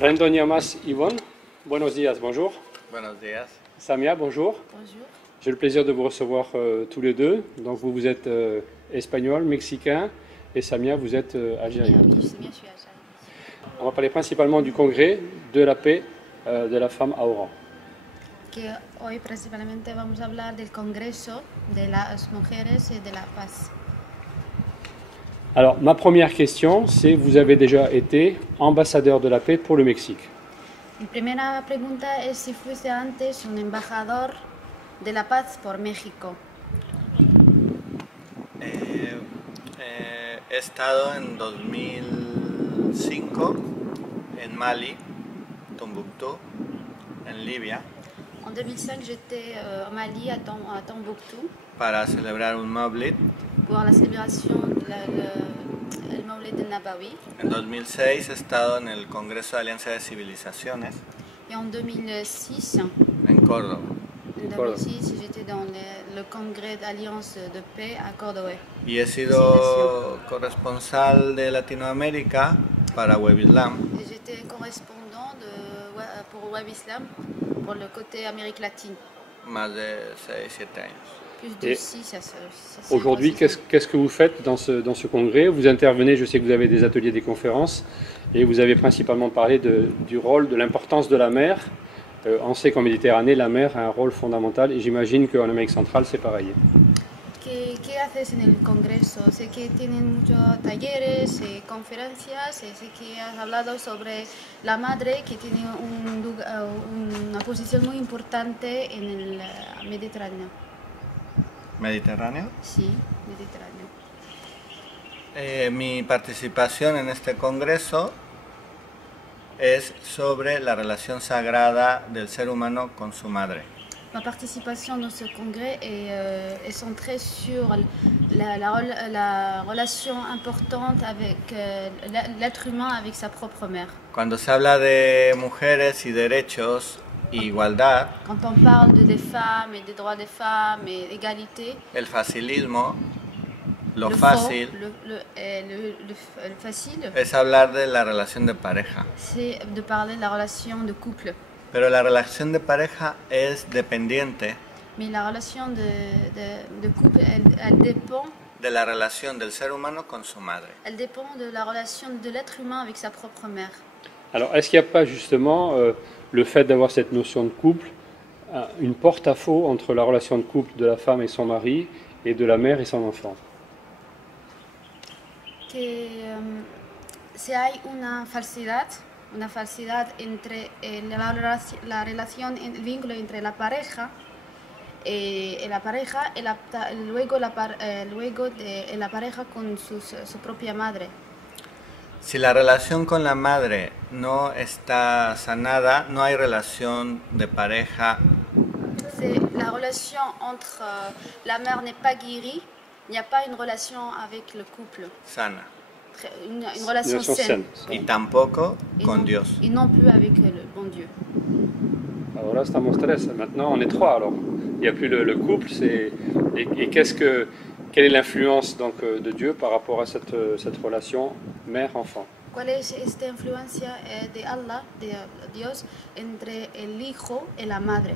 Rendon Yamas Yvonne, buenos días, bonjour. Buenos días. Samia, bonjour. Bonjour. J'ai le plaisir de vous recevoir tous les deux. Donc vous êtes espagnol, mexicain et Samia, vous êtes algérien. Oui, je sais bien, je suis algérienne. On va parler principalement du congrès de la paix de la femme à Oran. Que hoy principalmente vamos a hablar del Congreso de las Mujeres y de la Paz. Alors ma première question, c'est vous avez déjà été ambassadeur de la paix pour le Mexique. Mi primera pregunta es si fuiste antes un embajador de la paz por México. He estado en 2005 en Mali, Tombuctú, en Libia, En 2005, j'étais au Mali, à Tombouctou, para celebrar un Mawlid. pour la célébration del Maulid del Nabawi. En 2006 he estado en el Congreso de Alianza de Civilizaciones Et en 2006, en Córdoba. j'étais dans le congrès d'Alliance de paix à Córdoba. Y he sido corresponsal de Latinoamérica para Web Islam Et j'étais correspondant pour Web Islam pour le côté Amérique latine. más de 6-7 años. Plus de Et 6 à 7 Aujourd'hui, qu'est-ce que vous faites dans ce congrès? Vous intervenez, je sais que vous avez des ateliers, des conférences, et vous avez principalement parlé du rôle, de l'importance de la mer. On sait qu'en Méditerranée, la mer a un rôle fondamental, et j'imagine qu'en Amérique centrale, c'est pareil. ¿Qué haces en el Congreso? Sé que tienen muchos talleres, conferencias, sé que has hablado sobre la madre que tiene una posición muy importante en el Mediterráneo. ¿Mediterráneo? Sí, Mediterráneo. Mi participación en este congreso es sobre la relación sagrada del ser humano con su madre. Ma participation dans ce congrès est centrée sur la relation importante avec l'être humain avec sa propre mère. Cuando se habla de mujeres y derechos e igualdad, Quand on parle des femmes et des droits des femmes et d'égalité, el facilismo, lo le fácil, le facile, es hablar de la relación de pareja. c'est de parler de la relation de couple. Pero la relación de pareja es dependiente Mais la relation de couple, elle dépend. de la relación del ser humano con su madre. Elle dépend de la relation de l'être humain avec sa propre mère. Alors, est-ce qu'il n'y a pas justement le fait d'avoir cette notion de couple, une porte-à-faux entre la relation de couple de la femme et son mari et de la mère et son enfant? Que si hay una falsedad entre la relación, el vínculo entre la pareja y luego la pareja con su propia madre. Si la relación con la madre no está sanada, no hay relación de pareja. Si la relation entre la mère n'est pas guérie, il n'y a pas une relation avec le couple, Sana. une relation saine. Y tampoco Et con non- Dios. Et non plus avec le bon Dieu. Alors là, estamos tres. Maintenant, on est trois. Alors, il n'y a plus le couple. Et quelle est l'influence donc de Dieu par rapport à cette relation mère-enfant? ¿Cuál es esta influencia de Allah, de Dios, entre el hijo y la madre?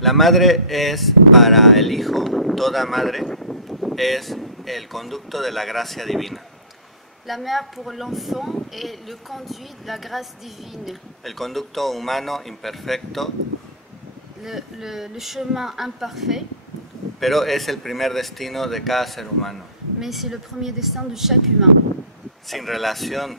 La madre es para el hijo, toda madre, es el conducto de la gracia divina. La mère pour l'enfant est le conduit de la grâce divine, El conducto humano imperfecto, le chemin imparfait, pero es el primer destino de cada ser humano. mais c'est le premier destin de chaque humain. Sin relación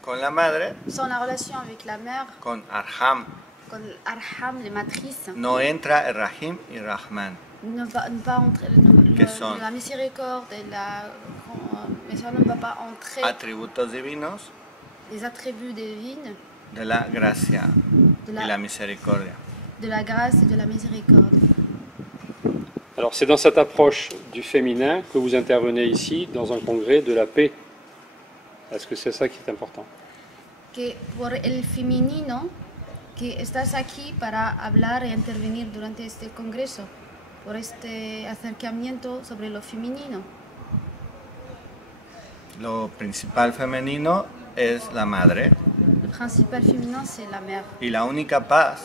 con la madre, Sans la relation avec la mère, con Arham, con Arham, les matrices, no entra el Rahim y Rahman. ne va entrer, Que son la miséricorde et mais ça ne va pas entrer atributos divinos les attributs divines de la gracia de y la misericordia. de la grâce et de la miséricorde. Alors, c'est dans cette approche du féminin que vous intervenez ici dans un congrès de la paix. Est-ce que c'est ça qui est important? Que por el femenino que estás aquí para hablar e intervenir durante este congreso, por este acercamiento sobre lo femenino. Lo principal femenino es la madre. Le principal féminin, c'est la mère. Y la única paz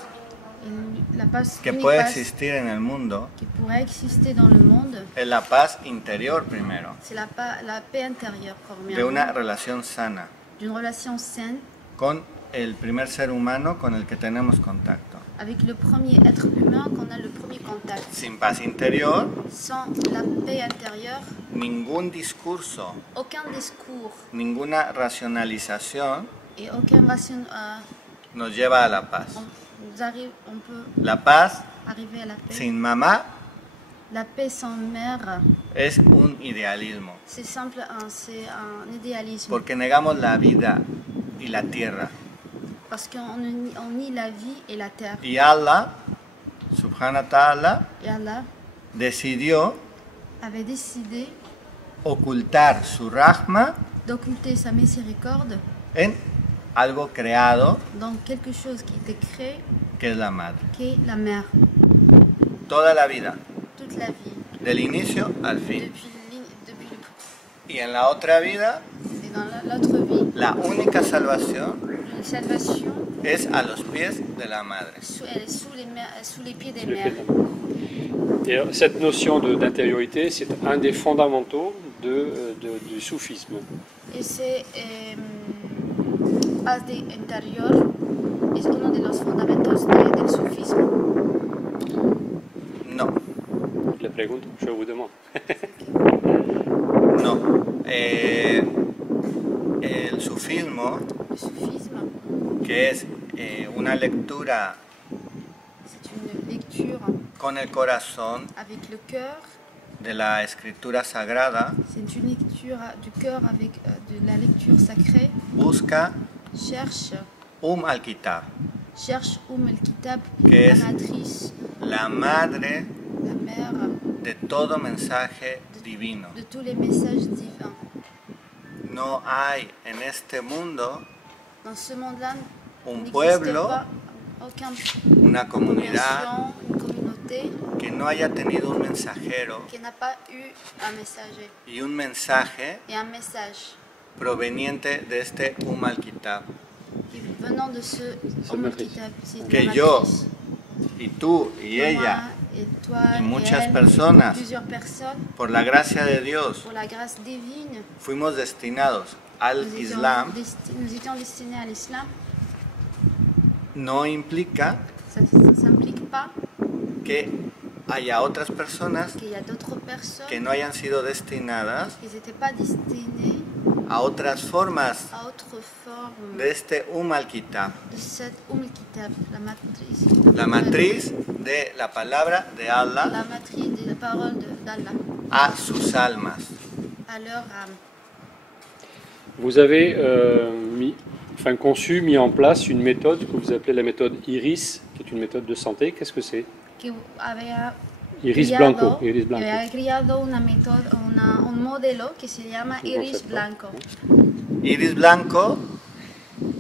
Et la paz, que l'unique puede paz existir en el mundo qui pourrait exister dans le monde, es la paz interior primero, c'est la paix intérieure, de una premièrement, relación sana d'une relation saine con el primer ser humano con el que tenemos contacto. avec le premier être humain qu'on a le premier contact. Sin paz interior, Sans la paix intérieure, ningún discurso, aucun discours ninguna racionalización et aucun nos lleva a la paz. on peut La paz arriver à la paix. sin mamá La paix sans mère, es un idealismo, c'est simple, c'est un idéalisme. porque negamos la vida y la tierra. Parce on nie la vie et la terre. Y Allah, subhanahu wa ta'ala, Et Allah decidió avait décidé ocultar su rahma d'occulter sa miséricorde en algo creado dans quelque chose qui était créé, que es la madre. qui est la mère. Toda la vida, Toute la vie, del inicio al fin. depuis Y en la otra vida, et dans l'autre vie, la única salvación la salvation, es a los pies de la madre. elle est sous les pieds des C'est le fait mères. de la- Et cette notion d'intériorité, c'est un des fondamentaux du soufisme. Et c'est paz de interior, es uno de los fundamentos del sufismo. No, Je pregunto, je vous demande. no. El sufismo, Le sufisme, que es una lectura c'est une lecture con el corazón avec le cœur, de la escritura sagrada, c'est une lecture du cœur avec de la lecture sacrée, busca cherche al-Kitab, el-Kitab, Que la es matrice, la madre la mère de todo mensaje divino. de tous les messages divins. No hay en este mundo Dans ce monde-là, un il n'existe pueblo, pas aucune una comunidad population, une communauté que no haya tenido un mensajero qui n'a pas eu un messager y un mensaje et un message proveniente de este al-Kitab. qui venant de ce Kitab, c'est Que la yo matrice. Y tú y ella, Moi et toi y et muchas elle, personas, plusieurs personnes, por la gracia de Dios, pour la grâce divine, fuimos destinados al nous Islam, étions destinés à l'islam. no implica Ça n'implique pas que haya otras personas qu'il y a d'autres personnes que no hayan sido destinadas qui n'étaient pas destinées a otras formas à autre forme de este al-Kitab, de cette Kitab, la matrice. la matriz de la palabra de Allah La matrice de la parole d'Allah a sus almas. à leur âme. Vous avez conçu, mis en place une méthode que vous appelez la méthode IRIS, qui est une méthode de santé. Qu'est-ce que c'est? Que había Iris criado- Blanco. Iris que Blanco. había criado una méthode, un modelo que se llama Un Iris concepto. Blanco. Iris blanco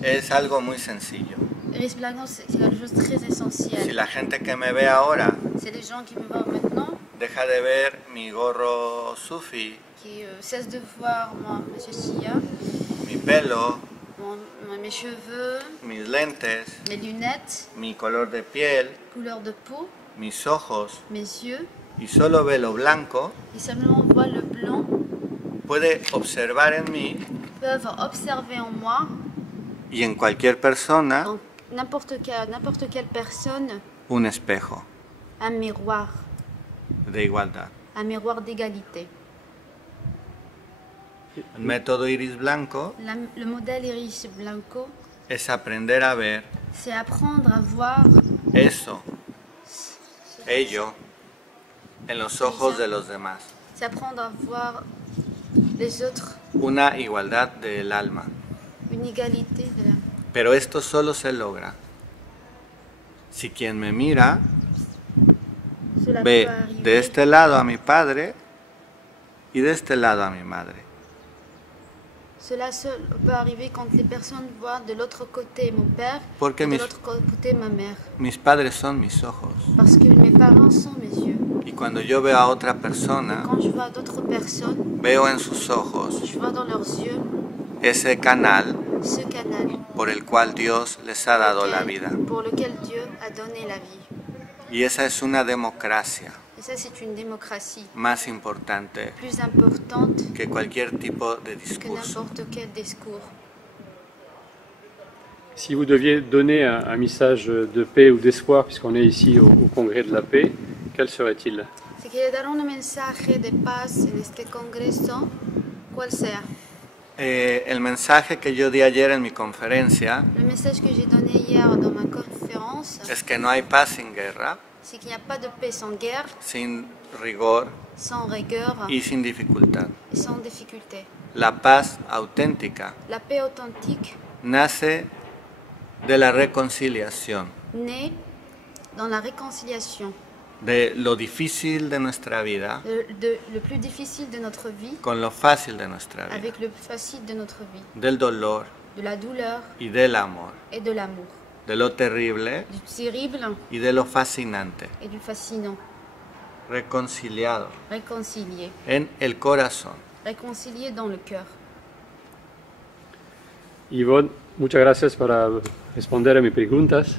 es algo muy sencillo. Iris Blanco, c'est quelque chose de très Si essentiel. la gente que me ve ahora C'est les gens qui me voient maintenant deja de ver mi gorro sufi, qui cessent de voir moi, Monsieur Sia, mi pelo, mes cheveux, mis lentes, mes lunettes, mi color de piel, couleur de peau, mis ojos, mes yeux, y solo ve lo blanco, et simplement voient le blanc, puede observar en mí peuvent observer en moi, y en cualquier persona en n'importe quelle personne, un espejo un miroir d'égalité. El método Iris Blanco Le modèle Iris Blanco, es aprender a ver c'est apprendre à voir eso, ello, en los ojos de los demás. c'est apprendre à voir les autres, Una igualdad del alma. une égalité de la... Pero esto solo se logra si quien me mira Cela ve peut arriver, de este lado a mi padre y de este lado a mi madre. cela peut arriver quand les personnes voient de l'autre côté mon père Porque et de mis, l'autre côté ma mère. mis padres son mis ojos. Parce que mes parents sont mes yeux. Y cuando yo veo a otra persona, Quand je vois d'autres personnes, veo en sus ojos je vois dans leurs yeux ese canal ce canal por el cual Dios les ha dado la vida. pour lequel Dieu a donné la vie. Y esa es una democracia Et ça, c'est une démocratie más importante plus importante que cualquier tipo de que discurso. n'importe quel discours. Si vous deviez donner un message de paix ou d'espoir, puisqu'on est ici au Congrès de la paix, quel serait-il? Si quiere dar un mensaje de paz en este congreso, ¿cuál sea? El mensaje que yo di ayer en mi conferencia Le message que j'ai donné hier dans ma conférence, es que no hay paz sin guerra, c'est qu'il n'y a pas de paix sans guerre, sin rigor sans rigueur y sin dificultad. et sans difficulté. La paz auténtica La paix authentique nace de la reconciliación, naît dans la réconciliation, de lo difícil de nuestra vida le plus difficile de notre vie con lo fácil de nuestra vida, avec le plus facile de notre vie, del dolor de la douleur y del amor, et de l'amour, de lo terrible du terrible y de lo fascinante, et du fascinant. reconciliado Réconcilié, en el corazón. réconcilié dans le cœur. Ivonne, muchas gracias por responder a mis preguntas.